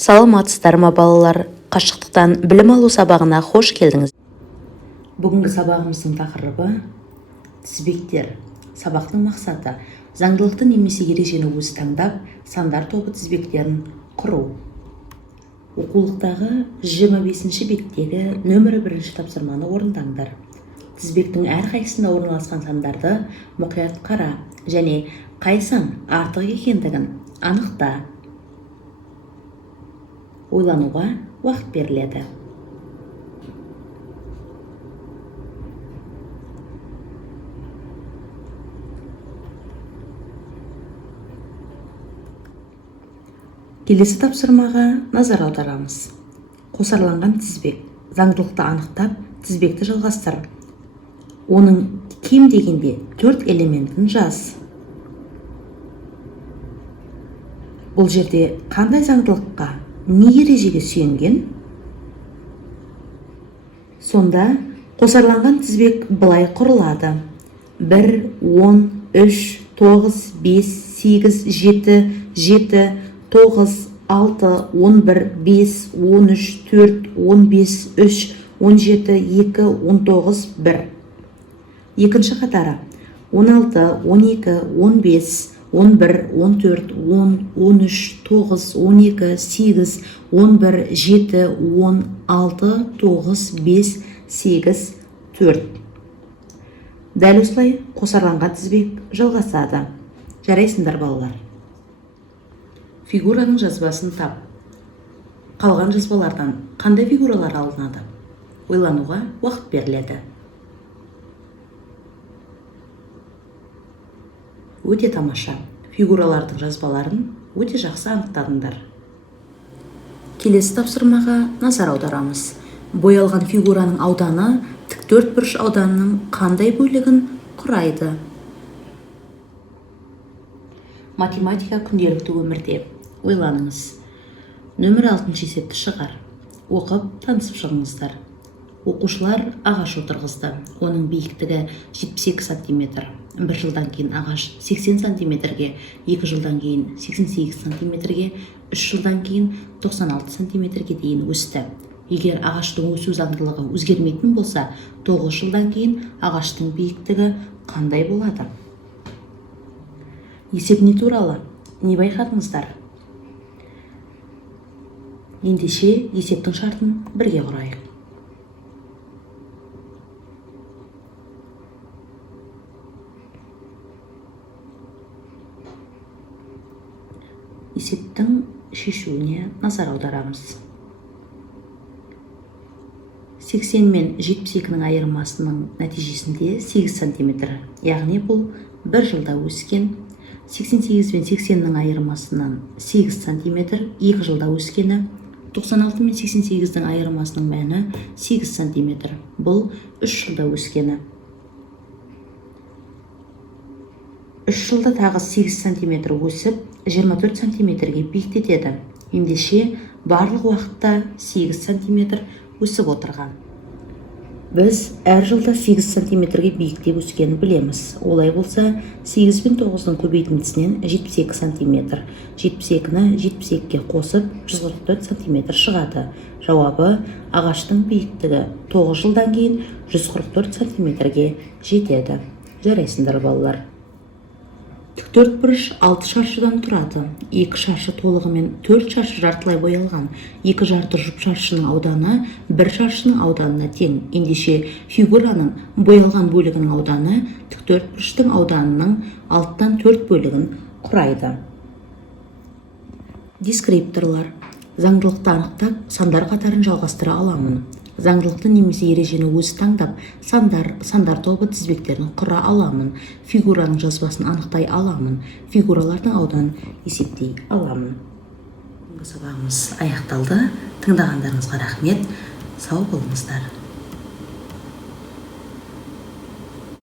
Саламатсыздар ма балалар? Қашықтықтан білім алу сабағына қош келдіңіз. Бүгінгі сабағымыздың тақырыбы тізбектер. Сабақтың мақсаты заңдылықты немесе ережені өзі таңдап, сандар тобы тізбектерін құру. Оқулықтағы 25-ші беттегі нөмірі 1-ші тапсырманы орындаңдар. Тізбектің әрқайсысында орналасқан сандарды мұқият қара және қай сан артық екендігін анықта. Ойлануға уақыт беріледі. Келесі тапсырмаға назар аударамыз. Қосарланған тізбек. Заңдылықты анықтап, тізбекті жалғастыр. Оның кем дегенде 4 элементін жаз. Бұл жерде қандай заңдылыққа, не ережеге сүйенген? Сонда қосарланған тізбек былай құрылады. 1, 10, 3, 9, 5, 8, 7, 7, 9, 6, 11, 5, 13, 4, 15, 3, 17, 2, 19, 1. Екінші қатары 16, 12, 15, 11, 14, 10, 13, 9, 12, 8, 11, 7, 10, 6, 9, 5, 8, 4. Дәл осылай қосарланған тізбек жалғасады. Жарайсыңдар балалар. Фигураның жазбасын тап. Қалған жазбалардан қандай фигуралар алынады? Ойлануға уақыт беріледі. Өте тамаша. Фигуралардың жазбаларын өте жақсы анықтадыңдар. Келесі тапсырмаға назар аударамыз. Боялған фигураның ауданы тіктөртбұрыш ауданының қандай бөлігін құрайды? Математика күнделікті өмірде. Ойланыңыз. Нөмір 6 есепті шығар. Оқып, танысып шығыңыздар. Оқушылар ағаш отырғызды. Оның биіктігі 72 см. 1 жылдан кейін ағаш 80 сантиметрге, 2 жылдан кейін 88 сантиметрге, 3 жылдан кейін 96 сантиметрге дейін өсті. Егер ағаштың өсу заңдылығы өзгермейтін болса, 9 жылдан кейін ағаштың биіктігі қандай болады? Есеп не туралы? Не байқадыңыздар? Ендеше есептің шартын бірге құрайық. Есептің шешуіне назар аударамыз. 80 мен 72-нің айырмасының нәтижесінде 8 см, яғни бұл 1 жылда өскен. 88 мен 80-нің айырмасынан 8 см, 2 жылда өскені. 96 мен 88-нің айырмасының мәні 8 см, бұл 3 жылда өскені. 3 жылда тағы 8 см өсіп, 24 сантиметрге биіктетеді. Ендеше барлық уақытта 8 сантиметр өсіп отырған. Біз әр жылда 8 сантиметрге биіктеп өскенін білеміз. Олай болса, 8 пен 9-ның көбейтіндісінен 72 сантиметр. 72-ні 72-ге қосып 144 сантиметр шығады. Жауабы ағаштың биіктігі 9 жылдан кейін 144 сантиметрге жетеді. Жарайсыңдар балалар. Тіктөртбұрыш 6 шаршыдан тұрады. 2 шаршы толығымен 4 шаршы жартылай боялған. 2 жарты жұп шаршының ауданы 1 шаршының ауданына тең. Ендеше фигураның боялған бөлігінің ауданы тіктөртбұрыштың ауданының 6-тан 4 бөлігін құрайды. Дескрипторлар. Заңдылықты анықтап, сандар қатарын жалғастыра аламын. Заңдылықты немесе ережені өзі таңдап, сандар тобы тізбектерін құра аламын. Фигураның жазбасын анықтай аламын. Фигуралардың ауданын есептей аламын. Сабағымыз аяқталды. Тыңдағандарыңызға рахмет. Сау болыңыздар.